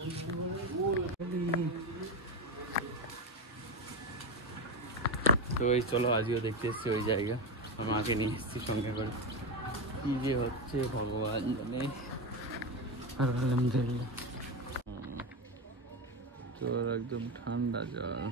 তো এই চলো আজকেও দেখতে এসছি ওই জায়গা, মাকে নিয়ে এসছি সঙ্গে করে। কি যে হচ্ছে ভগবান জানে। আর আলহামদুলিল্লাহ তোর একদম ঠান্ডা জল।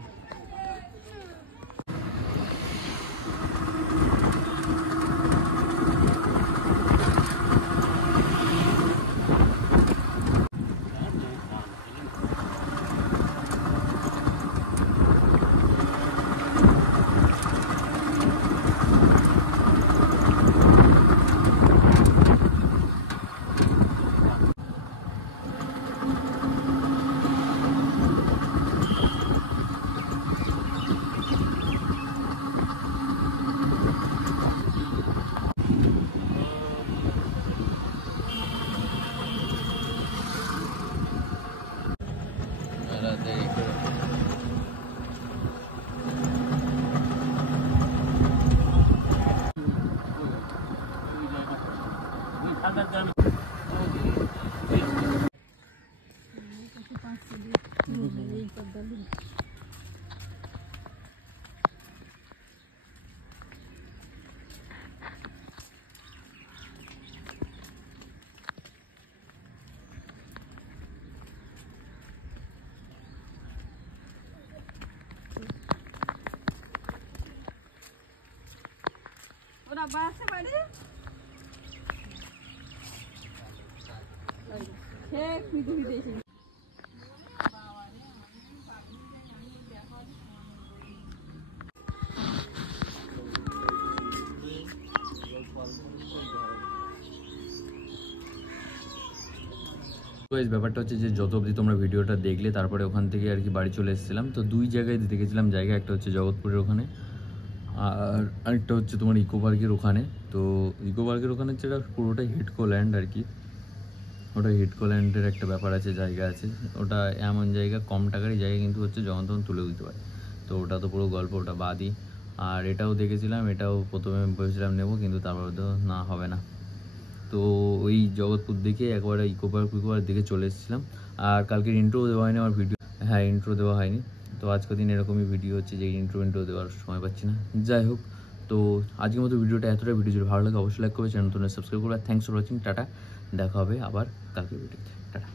ওরা বাসে বাড়ি সে খুঁজে খুঁজে ব্যাপারটা হচ্ছে যে যত অবধি তোমরা ভিডিওটা দেখলে তারপরে ওখান থেকে আর কি বাড়ি চলে এসেছিলাম। তো দুই জায়গায় দেখেছিলাম জায়গা, একটা হচ্ছে জগৎপুরের ওখানে আর আরেকটা হচ্ছে তোমার ইকো পার্কের ওখানে। তো ইকো পার্কের ওখানে যেটা পুরোটাই হিডকো ল্যান্ড আর কি, ওটা হিডকো ল্যান্ডের একটা ব্যাপার আছে, জায়গা আছে। ওটা এমন জায়গা, কম টাকারই জায়গা, কিন্তু হচ্ছে যখন তখন তুলে দিতে পারে। তো ওটা তো পুরো গল্প, ওটা বাদই। আর এটাও দেখেছিলাম, এটাও প্রথমে ভেবেছিলাম নেবো, কিন্তু তারপরে তো না হবে না। তো ওই জগৎপুর দেখে একবার ইকো পার্ক দেখে চলে এসেছিলাম। আর কালকের ইন্ট্রো দেওয়া হয়নি আমার ভিডিও, হ্যাঁ ইন্ট্রো দেওয়া হয়নি। তো আজকের দিন এরকমই ভিডিও হচ্ছে যে ইন্ট্রো দেওয়ার সময় পাচ্ছি না। যাই হোক, তো আজকের মতো ভিডিওটা এতটা, ভিডিও যদি ভালো লাগে অবশ্যই লাইক করবে, চ্যানেল সাবস্ক্রাইব করবে। Thanks for watching, tata. দেখা হবে আবার কালকের ভিডিওতে, টাটা।